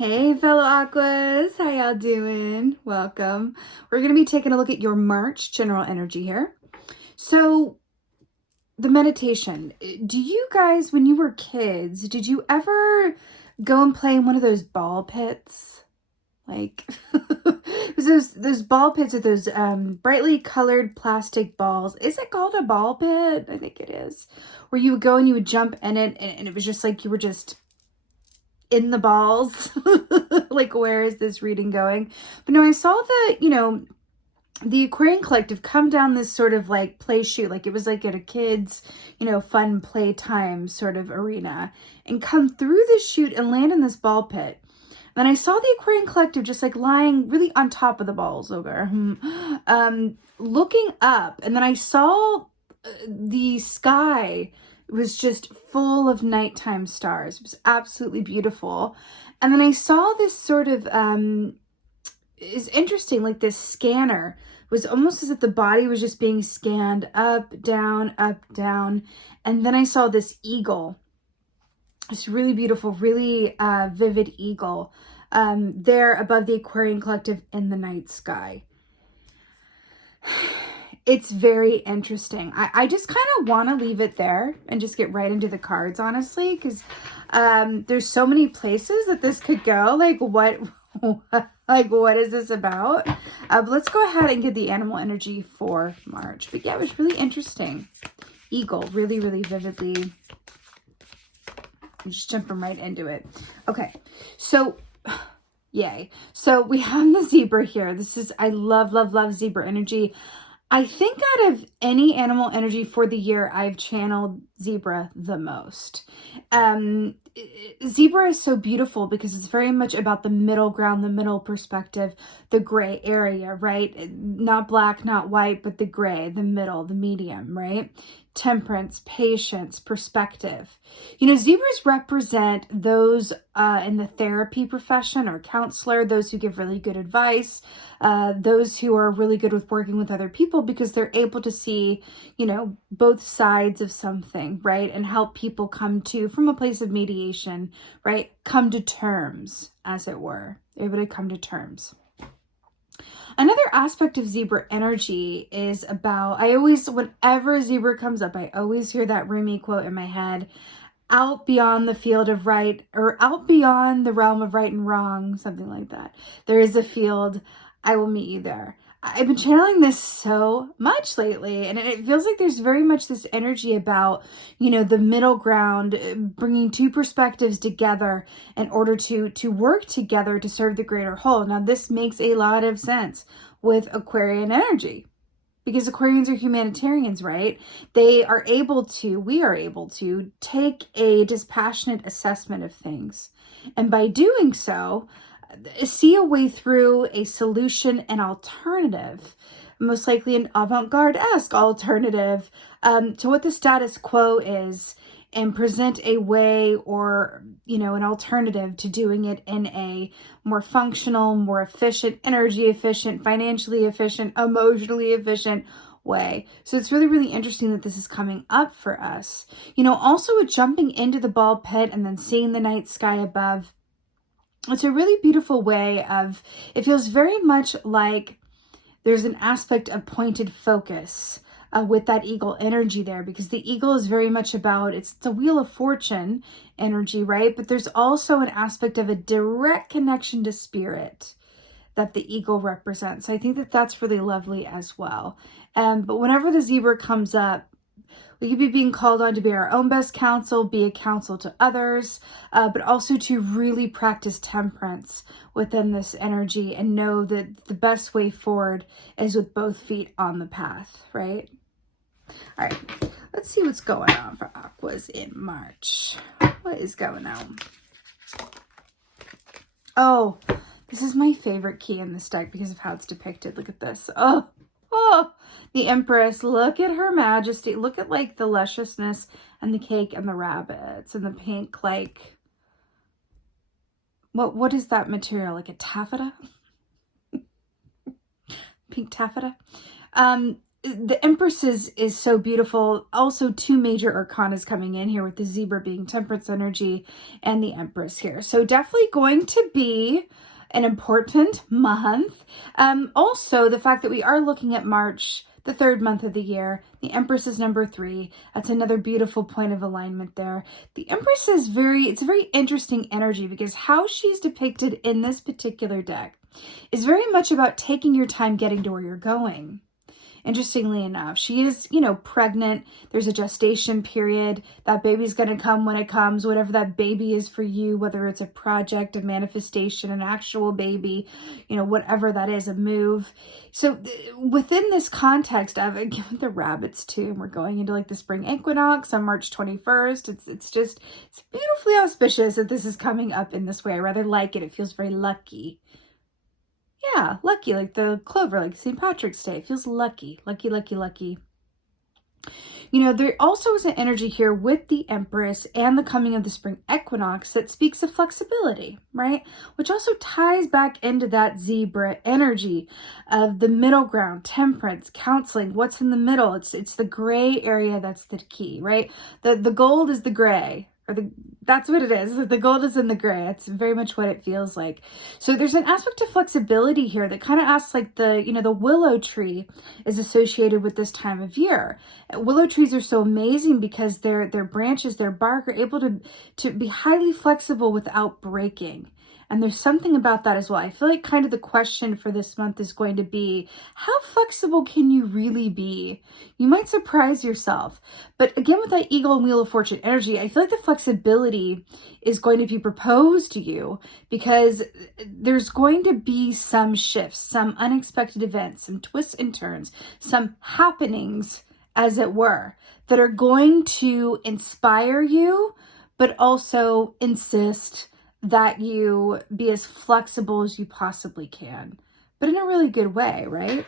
Hey fellow Aquas, how y'all doing? Welcome. We're going to be taking a look at your March general energy here. So the meditation, do you guys, when you were kids, did you ever go and play in one of those ball pits? Like, it was those ball pits with those brightly colored plastic balls. Is it called a ball pit? I think it is. Where you would go and you would jump in it, and it was just like you were just in the balls. Like, where is this reading going? But no, I saw the Aquarian Collective come down this sort of like play shoot, like it was like at a kid's, fun playtime sort of arena, and come through this chute and land in this ball pit. And I saw the Aquarian Collective just like lying really on top of the balls over, looking up. And then I saw the sky was just full of nighttime stars. It was absolutely beautiful. And then I saw this sort of, is interesting, like this scanner. It was almost as if the body was just being scanned up, down, up, down. And then I saw this eagle, this really beautiful, really vivid eagle there above the Aquarian Collective in the night sky. It's very interesting. I just kind of want to leave it there and just get right into the cards, honestly, because there's so many places that this could go. Like, what is this about? But let's go ahead and get the animal energy for March. But yeah, it was really interesting. Eagle, really, really vividly. I'm just jumping right into it. Okay, so yay. So we have the zebra here. I love, love, love zebra energy. I think out of any animal energy for the year, I've channeled zebra the most. Zebra is so beautiful because it's very much about the middle ground, the middle perspective, the gray area, right? Not black, not white, but the gray, the middle, the medium, right? Temperance, patience, perspective. Zebras represent those in the therapy profession or counselor, those who give really good advice, those who are really good with working with other people because they're able to see, both sides of something, right? And help people come to, from a place of mediation, right? Come to terms, as it were. They're able to come to terms. Another aspect of zebra energy is about, whenever zebra comes up, I always hear that Rumi quote in my head, out beyond the field of right, or out beyond the realm of right and wrong, something like that. There is a field, I will meet you there. I've been channeling this so much lately, and it feels like there's very much this energy about, the middle ground, bringing two perspectives together in order to work together to serve the greater whole. Now, this makes a lot of sense with Aquarian energy because Aquarians are humanitarians, right? We are able to take a dispassionate assessment of things. And by doing so, see a way through, a solution, an alternative, most likely an avant-garde-esque alternative to what the status quo is, and present a way or, an alternative to doing it in a more functional, more efficient, energy efficient, financially efficient, emotionally efficient way. So it's really, really interesting that this is coming up for us. Also with jumping into the ball pit and then seeing the night sky above, it's a really beautiful way of, it feels very much like there's an aspect of pointed focus with that eagle energy there, because the eagle is very much about, it's the wheel of fortune energy, right? But there's also an aspect of a direct connection to spirit that the eagle represents. I think that that's really lovely as well. But whenever the zebra comes up, we could be being called on to be our own best counsel, be a counsel to others, but also to really practice temperance within this energy and know that the best way forward is with both feet on the path, right? All right, let's see what's going on for Aquas in March. What is going on? Oh, this is my favorite key in this deck because of how it's depicted. Look at this. Oh, the Empress. Look at her majesty. Look at like the lusciousness and the cake and the rabbits and the pink, like, what is that material? Like a taffeta? Pink taffeta? the Empress is so beautiful. Also, two major arcanas coming in here with the zebra being Temperance energy and the Empress here. So definitely going to be an important month. Also, the fact that we are looking at March, the third month of the year. The Empress is number 3. That's another beautiful point of alignment there. The Empress is it's a very interesting energy because how she's depicted in this particular deck is very much about taking your time getting to where you're going. Interestingly enough, she is, pregnant. There's a gestation period. That baby's going to come when it comes, whatever that baby is for you, whether it's a project, a manifestation, an actual baby, whatever that is, a move. So within this context of, again, the rabbits too, and we're going into like the spring equinox on March 21st. It's beautifully auspicious that this is coming up in this way. I rather like it. It feels very lucky. Yeah, lucky, like the clover, like St. Patrick's Day. It feels lucky, lucky, lucky, lucky. There also is an energy here with the Empress and the coming of the spring equinox that speaks of flexibility, right? Which also ties back into that zebra energy of the middle ground, temperance, counseling, what's in the middle. It's the gray area that's the key, right? The gold is the gray. That's what it is. The gold is in the gray. It's very much what it feels like. So there's an aspect of flexibility here that kind of asks like the willow tree is associated with this time of year. Willow trees are so amazing because their branches, their bark are able to be highly flexible without breaking. And there's something about that as well. I feel like kind of the question for this month is going to be, how flexible can you really be? You might surprise yourself. But again, with that Eagle and Wheel of Fortune energy, I feel like the flexibility is going to be proposed to you because there's going to be some shifts, some unexpected events, some twists and turns, some happenings, as it were, that are going to inspire you, but also insist that you be as flexible as you possibly can, but in a really good way, right?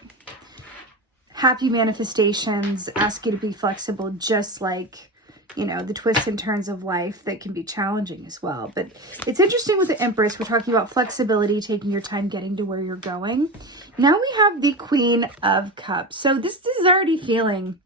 Happy manifestations ask you to be flexible, just like, the twists and turns of life that can be challenging as well. But it's interesting with the Empress, we're talking about flexibility, taking your time getting to where you're going. Now we have the Queen of Cups. So this is already feeling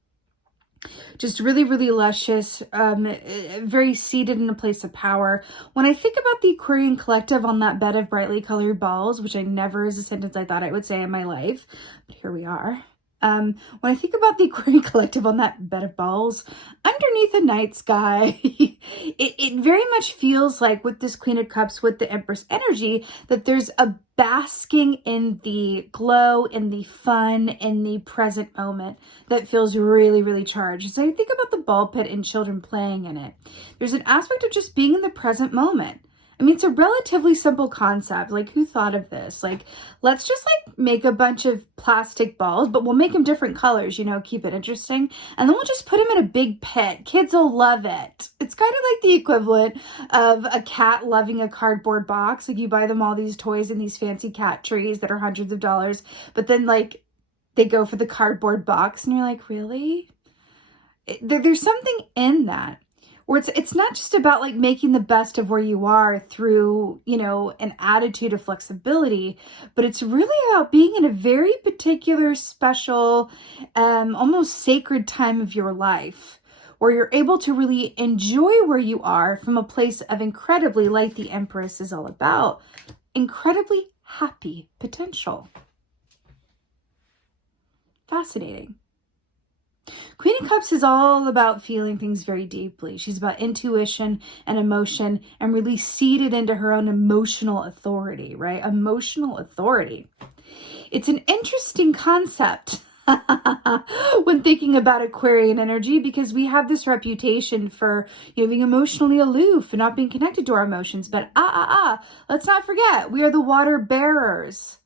just really, really luscious, very seated in a place of power. When I think about the Aquarian collective on that bed of brightly colored balls, which I never is a sentence I thought I would say in my life, but here we are. When I think about the Aquarian collective on that bed of balls, underneath the night sky, it very much feels like with this Queen of Cups, with the Empress energy, that there's a basking in the glow, in the fun, in the present moment that feels really, really charged. So I think about the ball pit and children playing in it. There's an aspect of just being in the present moment. I mean, it's a relatively simple concept. Like, who thought of this? Like, let's just make a bunch of plastic balls, but we'll make them different colors, keep it interesting. And then we'll just put them in a big pit. Kids will love it. It's kind of like the equivalent of a cat loving a cardboard box. Like, you buy them all these toys and these fancy cat trees that are hundreds of dollars, but then they go for the cardboard box and you're like, really? There's something in that. Or it's not just about making the best of where you are through, an attitude of flexibility, but it's really about being in a very particular, special, almost sacred time of your life where you're able to really enjoy where you are from a place of incredibly, like the Empress is all about, incredibly happy potential. Fascinating. Queen of Cups is all about feeling things very deeply. She's about intuition and emotion and really seated into her own emotional authority, right? Emotional authority. It's an interesting concept when thinking about Aquarian energy because we have this reputation for, being emotionally aloof and not being connected to our emotions. But let's not forget, we are the water bearers,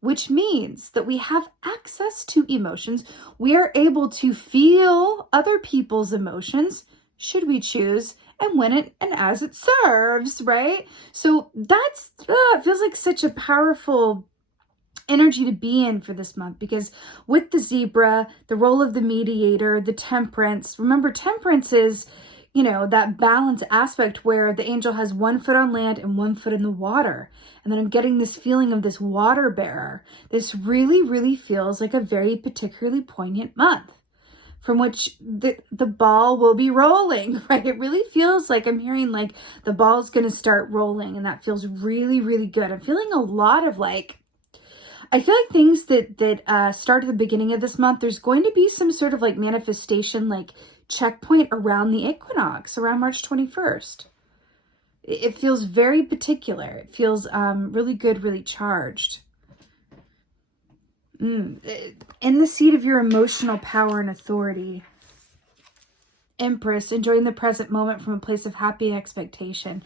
which means that we have access to emotions. We are able to feel other people's emotions, should we choose, and when it and as it serves, right? So that's, it feels like such a powerful energy to be in for this month because with the zebra, the role of the mediator, the temperance, remember temperance is, you know, that balance aspect where the angel has one foot on land and one foot in the water. And then I'm getting this feeling of this water bearer. This really, really feels like a very particularly poignant month from which the ball will be rolling, right? It really feels like I'm hearing like the ball's going to start rolling, and that feels really, really good. I'm feeling a lot of like, I feel like things that start at the beginning of this month, there's going to be some sort of like manifestation, like checkpoint around the equinox, around March 21st. It feels very particular. It feels really good, really charged. In the seat of your emotional power and authority. Empress, enjoying the present moment from a place of happy expectation.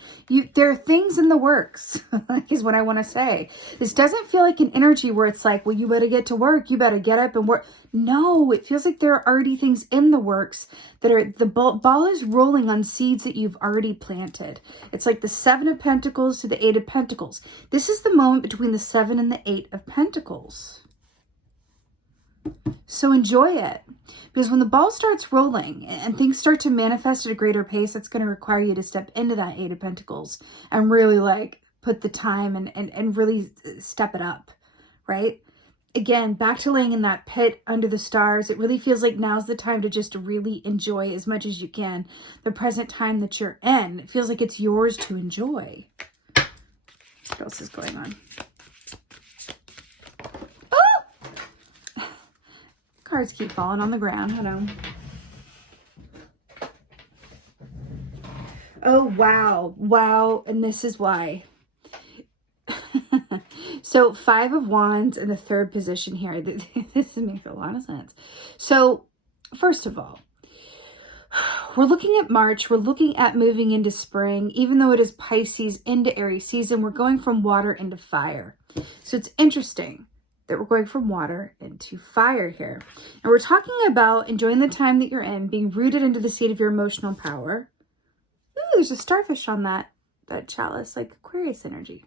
There are things in the works, is what I want to say. This doesn't feel like an energy where it's like, well, you better get to work. You better get up and work. No, it feels like there are already things in the works that are, the ball is rolling on seeds that you've already planted. It's like the 7 of Pentacles to the 8 of Pentacles. This is the moment between the 7 and the 8 of Pentacles. So enjoy it, because when the ball starts rolling and things start to manifest at a greater pace, it's going to require you to step into that 8 of Pentacles and really like put the time and really step it up, right? Again, back to laying in that pit under the stars. It really feels like now's the time to just really enjoy as much as you can the present time that you're in. It feels like it's yours to enjoy. What else is going on? Cards keep falling on the ground. I know. Oh, wow. Wow. And this is why. So 5 of Wands in the 3rd position here. This makes a lot of sense. So first of all, we're looking at March. We're looking at moving into spring. Even though it is Pisces into Aries season, we're going from water into fire. So it's interesting that we're going from water into fire here. And we're talking about enjoying the time that you're in, being rooted into the seat of your emotional power. Ooh, there's a starfish on that chalice, like Aquarius energy.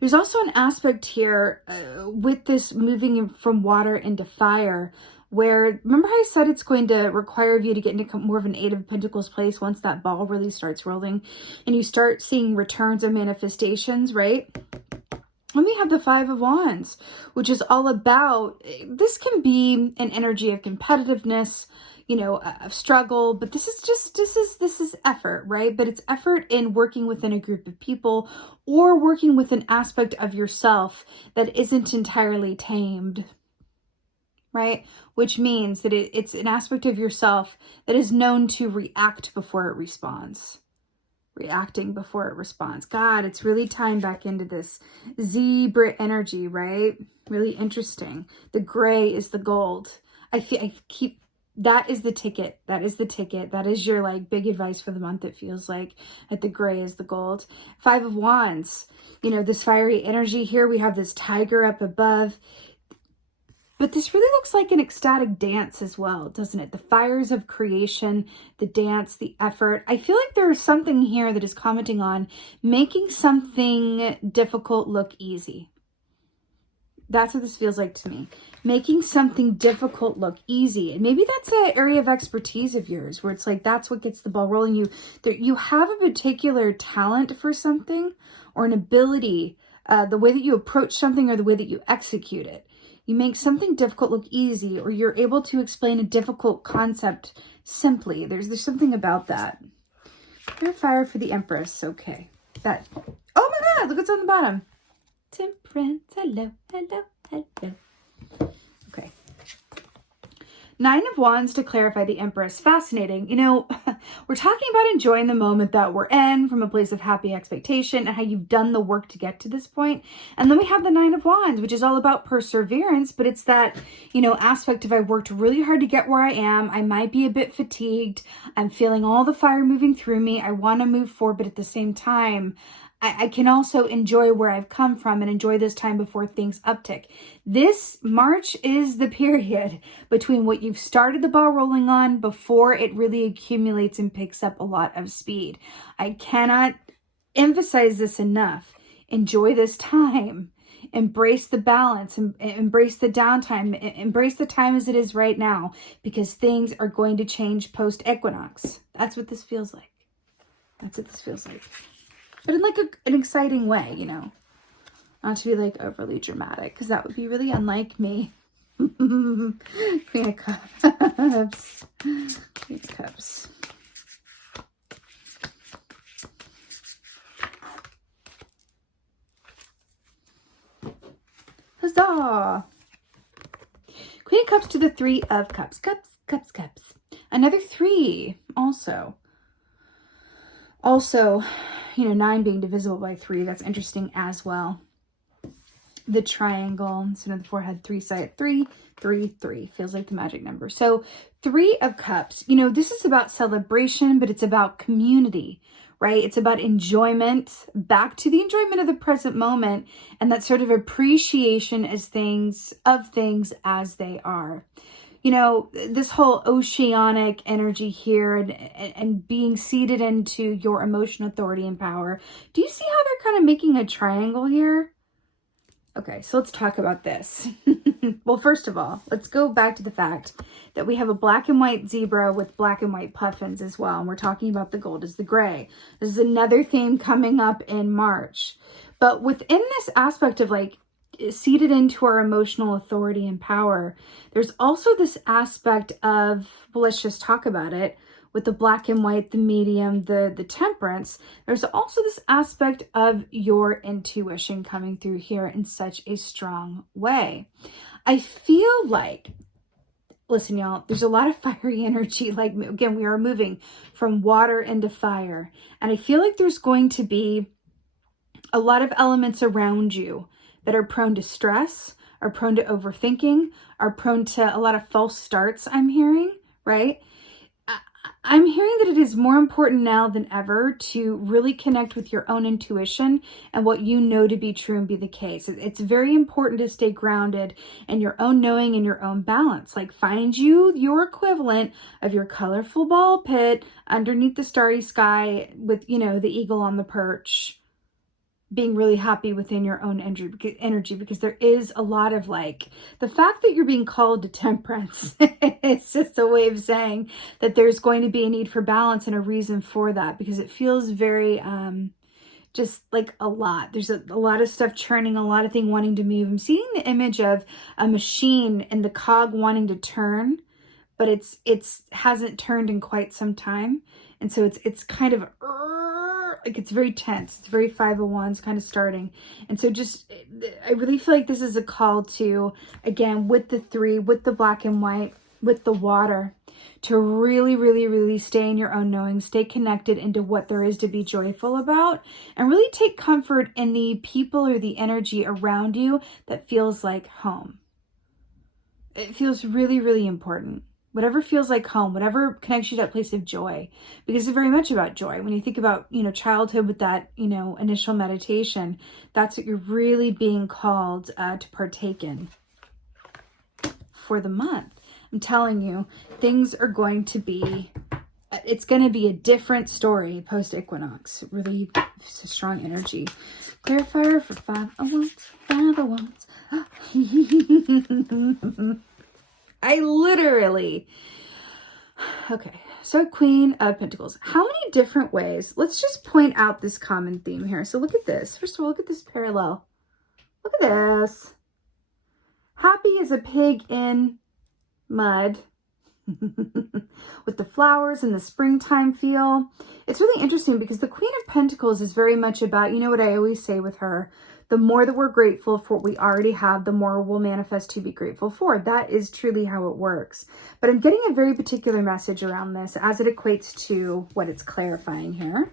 There's also an aspect here with this moving from water into fire, where, remember how I said it's going to require you to get into more of an 8 of Pentacles place once that ball really starts rolling and you start seeing returns of manifestations, right? And we have the 5 of Wands, which is all about, this can be an energy of competitiveness, you know, of struggle, but this is effort, right? But it's effort in working within a group of people or working with an aspect of yourself that isn't entirely tamed, right? Which means that it's an aspect of yourself that is known to react before it responds. Reacting before it responds. God, it's really tying back into this zebra energy, right? Really interesting. The gray is the gold. That is the ticket. That is the ticket. That is your like big advice for the month. It feels like that the gray is the gold. 5 of Wands, you know, this fiery energy here. We have this tiger up above. But this really looks like an ecstatic dance as well, doesn't it? The fires of creation, the dance, the effort. I feel like there is something here that is commenting on making something difficult look easy. That's what this feels like to me. Making something difficult look easy. And maybe that's an area of expertise of yours where it's like that's what gets the ball rolling. You have a particular talent for something or an ability, the way that you approach something or the way that you execute it. You make something difficult look easy, or you're able to explain a difficult concept simply. There's something about that. Clear fire for the Empress. Okay. That. Oh my God! Look what's on the bottom. Temperance. Hello, hello, hello. Okay. 9 of Wands to clarify the Empress. Fascinating. You know, we're talking about enjoying the moment that we're in from a place of happy expectation and how you've done the work to get to this point. And then we have the 9 of Wands, which is all about perseverance, but it's that, you know, aspect of I worked really hard to get where I am. I might be a bit fatigued. I'm feeling all the fire moving through me. I want to move forward, but at the same time, I can also enjoy where I've come from and enjoy this time before things uptick. This March is the period between what you've started the ball rolling on before it really accumulates and picks up a lot of speed. I cannot emphasize this enough. Enjoy this time. Embrace the balance, embrace the downtime, embrace the time as it is right now, because things are going to change post-equinox. That's what this feels like. That's what this feels like. But in like an exciting way, you know. Not to be like overly dramatic, because that would be really unlike me. Queen of Cups. Queen of Cups. Huzzah! Queen of Cups to the Three of Cups. Cups, cups, cups. Another 3 also. Also, you know, 9 being divisible by 3. That's interesting as well. The triangle, so the forehead, 3 side, 3, 3, 3. Feels like the magic number. So 3 of Cups, you know, this is about celebration, but it's about community, right? It's about enjoyment, back to the enjoyment of the present moment, and that sort of appreciation of things as they are. You know, this whole oceanic energy here and being seated into your emotional authority and power. Do you see how they're kind of making a triangle here? Okay, so let's talk about this. Well, first of all, let's go back to the fact that we have a black and white zebra with black and white puffins as well. And we're talking about the gold is the gray. This is another theme coming up in March. But within this aspect of like seated into our emotional authority and power, there's also this aspect of, well, let's just talk about it. With the black and white, the medium, the temperance, there's also this aspect of your intuition coming through here in such a strong way. I feel like, listen, y'all, there's a lot of fiery energy. Like, again, we are moving from water into fire. And I feel like there's going to be a lot of elements around you that are prone to stress, are prone to overthinking, are prone to a lot of false starts, I'm hearing, right? I'm hearing that it is more important now than ever to really connect with your own intuition and what you know to be true and be the case. It's very important to stay grounded in your own knowing and your own balance. Like, find your equivalent of your colorful ball pit underneath the starry sky with, you know, the eagle on the perch, being really happy within your own energy, because there is a lot of like, the fact that you're being called to temperance, it's just a way of saying that there's going to be a need for balance and a reason for that, because it feels very, just like a lot. There's a lot of stuff churning, a lot of things wanting to move. I'm seeing the image of a machine and the cog wanting to turn, but it's hasn't turned in quite some time. And so it's kind of, like, it's very tense. It's very 5 of Wands kind of starting. And so just, I really feel like this is a call to, again, with the 3, with the black and white, with the water, to really, really, really stay in your own knowing, stay connected into what there is to be joyful about, and really take comfort in the people or the energy around you that feels like home. It feels really, really important. Whatever feels like home, whatever connects you to that place of joy, because it's very much about joy. When you think about, you know, childhood with that, you know, initial meditation, that's what you're really being called to partake in for the month. I'm telling you, things are going to be, it's going to be a different story post-equinox. Really strong energy. Clarifier for 5 of Wands, 5 of Wands. I literally, okay, so Queen of Pentacles. How many different ways? Let's just point out this common theme here. So look at this. First of all, look at this parallel. Look at this. Happy as a pig in mud. With the flowers and the springtime feel. It's really interesting because the Queen of Pentacles is very much about, you know what I always say with her, the more that we're grateful for what we already have, the more we'll manifest to be grateful for. That is truly how it works. But I'm getting a very particular message around this as it equates to what it's clarifying here,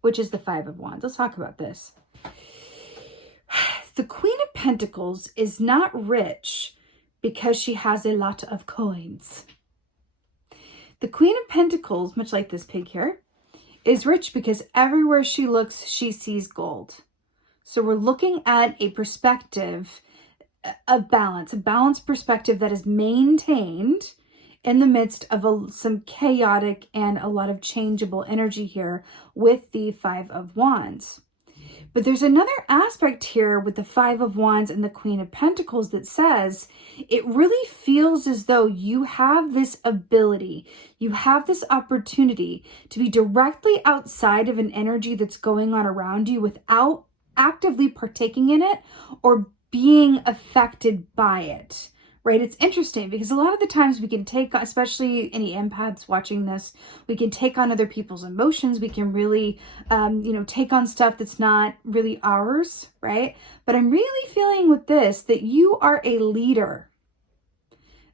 which is the 5 of Wands. Let's talk about this. The Queen of Pentacles is not rich because she has a lot of coins. The Queen of Pentacles, much like this pig here, is rich because everywhere she looks, she sees gold. So we're looking at a perspective of balance, a balanced perspective that is maintained in the midst of some chaotic and a lot of changeable energy here with the 5 of Wands. But there's another aspect here with the Five of Wands and the Queen of Pentacles that says it really feels as though you have this ability, you have this opportunity to be directly outside of an energy that's going on around you without actively partaking in it or being affected by it. Right? It's interesting because a lot of the times we can take, especially any empaths watching this, we can take on other people's emotions. We can really, take on stuff that's not really ours, right? But I'm really feeling with this that you are a leader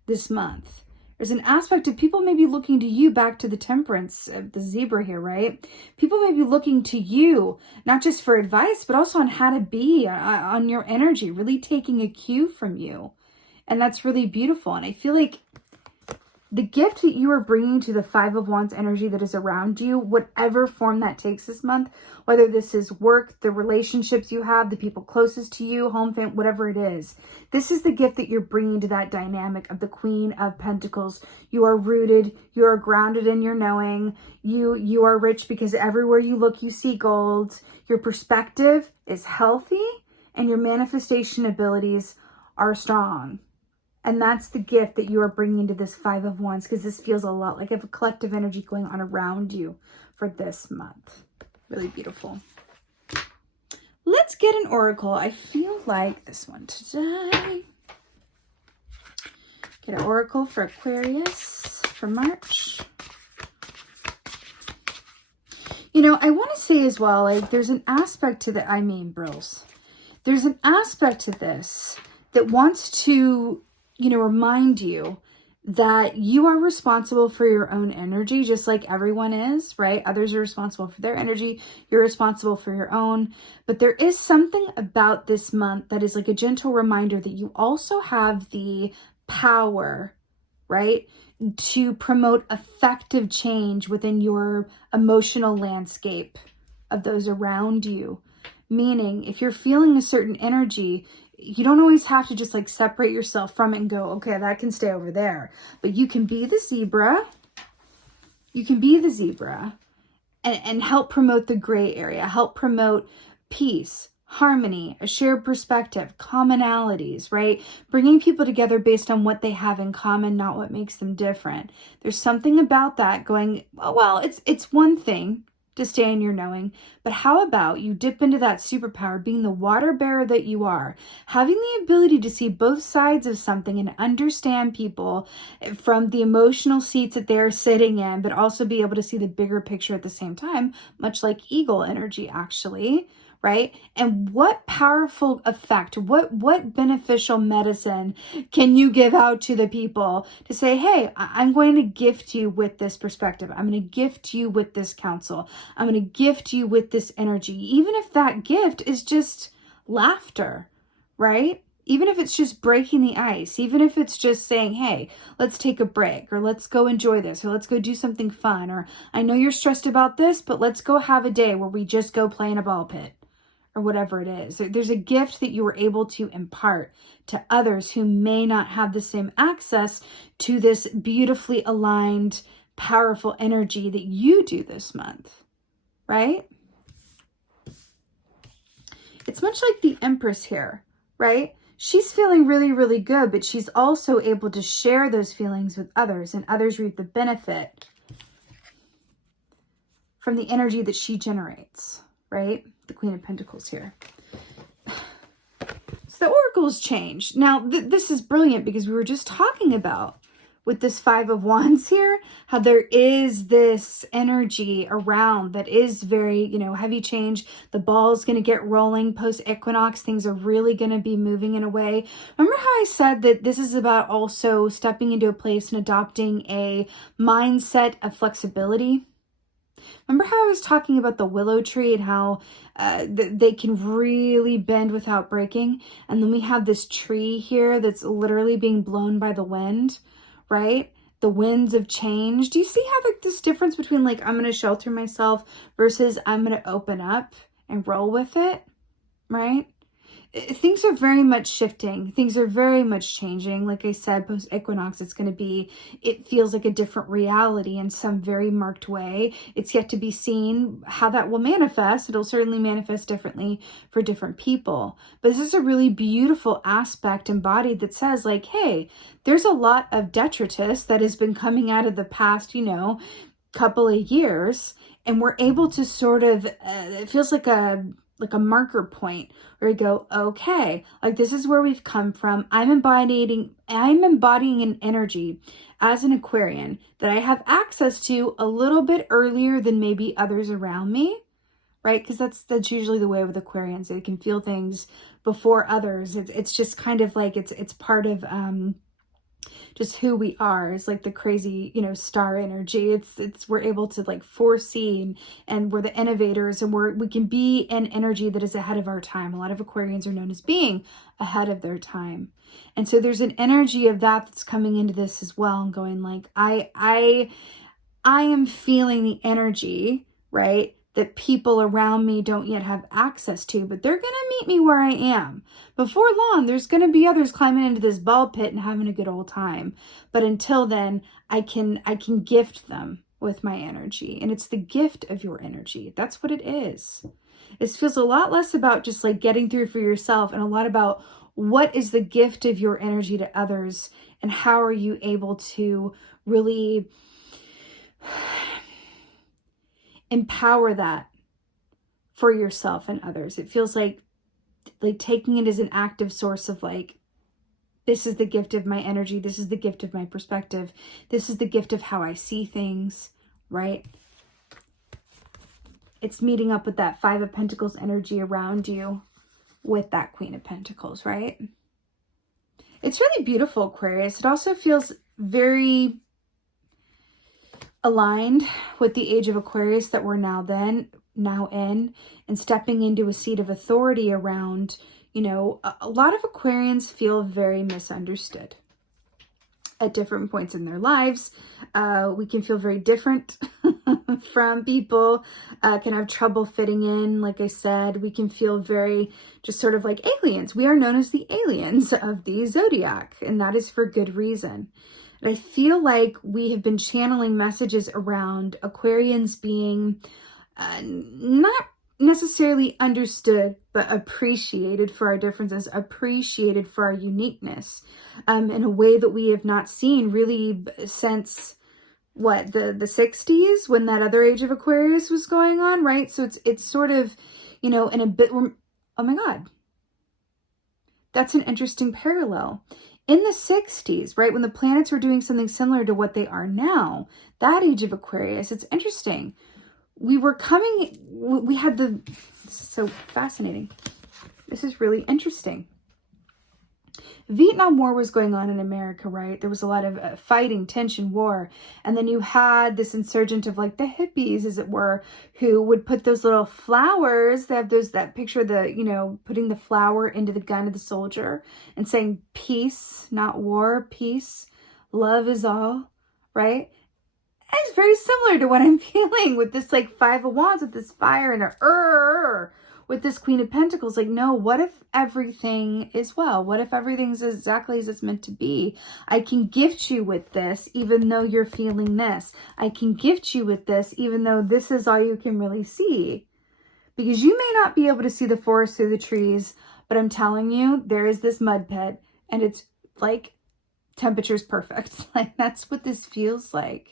this month. There's an aspect of people may be looking to you, back to the Temperance, the zebra here, right? People may be looking to you, not just for advice, but also on how to be, on your energy, really taking a cue from you. And that's really beautiful. And I feel like the gift that you are bringing to the Five of Wands energy that is around you, whatever form that takes this month, whether this is work, the relationships you have, the people closest to you, home, family, whatever it is, this is the gift that you're bringing to that dynamic of the Queen of Pentacles. You are rooted, you are grounded in your knowing, you are rich because everywhere you look, you see gold. Your perspective is healthy and your manifestation abilities are strong. And that's the gift that you are bringing to this Five of Wands, because this feels a lot like a collective energy going on around you for this month. Really beautiful. Let's get an oracle. I feel like this one today. Get an oracle for Aquarius for March. I want to say as well, like there's an aspect to the, brills. There's an aspect to this that wants to remind you that you are responsible for your own energy, just like everyone is, right? Others are responsible for their energy. You're responsible for your own. But there is something about this month that is like a gentle reminder that you also have the power, right, to promote effective change within your emotional landscape of those around you. Meaning, if you're feeling a certain energy, you don't always have to just like separate yourself from it and go, okay, that can stay over there. But you can be the zebra. You can be the zebra and help promote the gray area, help promote peace, harmony, a shared perspective, commonalities, right? Bringing people together based on what they have in common, not what makes them different. There's something about that going, oh, well, it's one thing to stay in your knowing, but how about you dip into that superpower, being the water bearer that you are, having the ability to see both sides of something and understand people from the emotional seats that they're sitting in, but also be able to see the bigger picture at the same time, much like eagle energy actually, right? And what powerful effect, what beneficial medicine can you give out to the people to say, hey, I'm going to gift you with this perspective. I'm going to gift you with this counsel. I'm going to gift you with this energy. Even if that gift is just laughter, right? Even if it's just breaking the ice, even if it's just saying, hey, let's take a break, or let's go enjoy this, or let's go do something fun, or I know you're stressed about this, but let's go have a day where we just go play in a ball pit. Or whatever it is. There's a gift that you were able to impart to others who may not have the same access to this beautifully aligned, powerful energy that you do this month, right? It's much like the Empress here, right? She's feeling really, really good, but she's also able to share those feelings with others, and others reap the benefit from the energy that she generates, right? The Queen of Pentacles here. So the oracles change. Now, this is brilliant because we were just talking about with this Five of Wands here, how there is this energy around that is very, heavy change. The ball's going to get rolling post-equinox. Things are really going to be moving in a way. Remember how I said that this is about also stepping into a place and adopting a mindset of flexibility? Remember how I was talking about the willow tree and how they can really bend without breaking? And then we have this tree here that's literally being blown by the wind, right? The winds of change. Do you see how this difference between like, I'm going to shelter myself versus I'm going to open up and roll with it, right? things are very much shifting. Things are very much changing. Like I said, post equinox, it feels like a different reality in some very marked way. It's yet to be seen how that will manifest. It'll certainly manifest differently for different people. But this is a really beautiful aspect embodied that says like, hey, there's a lot of detritus that has been coming out of the past, couple of years. And we're able to sort of, it feels like a marker point where we go, okay, like this is where we've come from. I'm embodying an energy as an Aquarian that I have access to a little bit earlier than maybe others around me, right? Because that's usually the way with Aquarians. They can feel things before others. It's just kind of like it's part of just who we are. Is like the crazy, star energy. It's we're able to like foresee and we're the innovators, and we can be an energy that is ahead of our time. A lot of Aquarians are known as being ahead of their time. And so there's an energy of that's coming into this as well, and going like, I am feeling the energy, right? That people around me don't yet have access to, but they're going to meet me where I am. Before long, there's going to be others climbing into this ball pit and having a good old time. But until then, I can gift them with my energy. And it's the gift of your energy. That's what it is. It feels a lot less about just like getting through for yourself and a lot about what is the gift of your energy to others and how are you able to really empower that for yourself and others. It feels like taking it as an active source of like, this is the gift of my energy. This is the gift of my perspective. This is the gift of how I see things, right? It's meeting up with that Five of Pentacles energy around you with that Queen of Pentacles, right? It's really beautiful, Aquarius. It also feels very aligned with the age of Aquarius that we're now in, and stepping into a seat of authority around, a lot of Aquarians feel very misunderstood at different points in their lives. We can feel very different from people, can have trouble fitting in. Like I said, we can feel very just sort of like aliens. We are known as the aliens of the zodiac, and that is for good reason. And I feel like we have been channeling messages around Aquarians being not necessarily understood, but appreciated for our differences, appreciated for our uniqueness, in a way that we have not seen really since the 60s, when that other age of Aquarius was going on, right? So it's sort of, in a bit, oh my God, that's an interesting parallel. In the 60s, right, when the planets were doing something similar to what they are now, that age of Aquarius, it's interesting. We had this is so fascinating. This is really interesting. Vietnam War was going on in America, right? There was a lot of fighting, tension, war. And then you had this insurgent of like the hippies, as it were, who would put those little flowers. They have that picture of putting the flower into the gun of the soldier and saying peace, not war, peace. Love is all, right? And it's very similar to what I'm feeling with this like Five of Wands, with this fire and with this Queen of Pentacles. Like, no, what if everything is well? What if everything's exactly as it's meant to be? I can gift you with this, even though you're feeling this. I can gift you with this, even though this is all you can really see. Because you may not be able to see the forest through the trees, but I'm telling you, there is this mud pit, and it's like temperature's perfect. Like, that's what this feels like.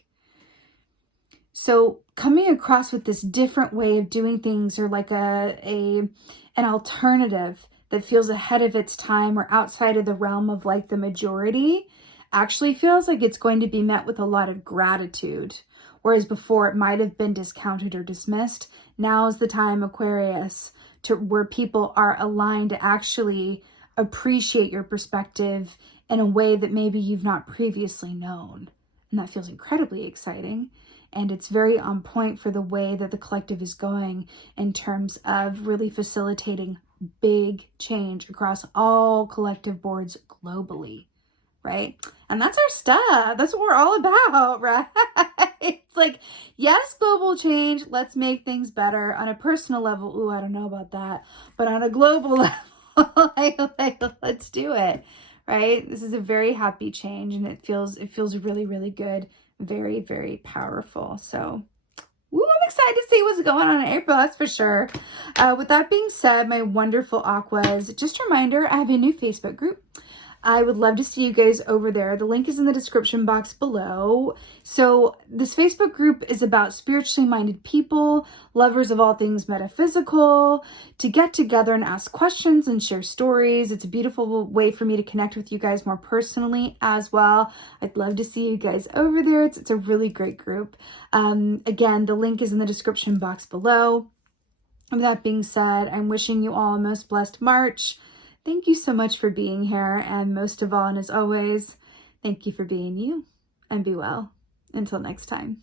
So coming across with this different way of doing things, or like an alternative that feels ahead of its time or outside of the realm of like the majority, actually feels like it's going to be met with a lot of gratitude. Whereas before it might have been discounted or dismissed. Now is the time, Aquarius, where people are aligned to actually appreciate your perspective in a way that maybe you've not previously known. And that feels incredibly exciting. And it's very on point for the way that the collective is going in terms of really facilitating big change across all collective boards globally, right? And that's our stuff. That's what we're all about, right? It's like, yes, global change. Let's make things better on a personal level. Ooh, I don't know about that. But on a global level, Let's do it, right? This is a very happy change, and it feels really, really good. Very, very powerful. So, woo, I'm excited to see what's going on in April, that's for sure. With that being said, my wonderful Aquas, just a reminder, I have a new Facebook group. I would love to see you guys over there. The link is in the description box below. So this Facebook group is about spiritually minded people, lovers of all things metaphysical, to get together and ask questions and share stories. It's a beautiful way for me to connect with you guys more personally as well. I'd love to see you guys over there. It's a really great group. Again, the link is in the description box below. With that being said, I'm wishing you all a most blessed March. Thank you so much for being here, and most of all, and as always, thank you for being you, and be well. Until next time.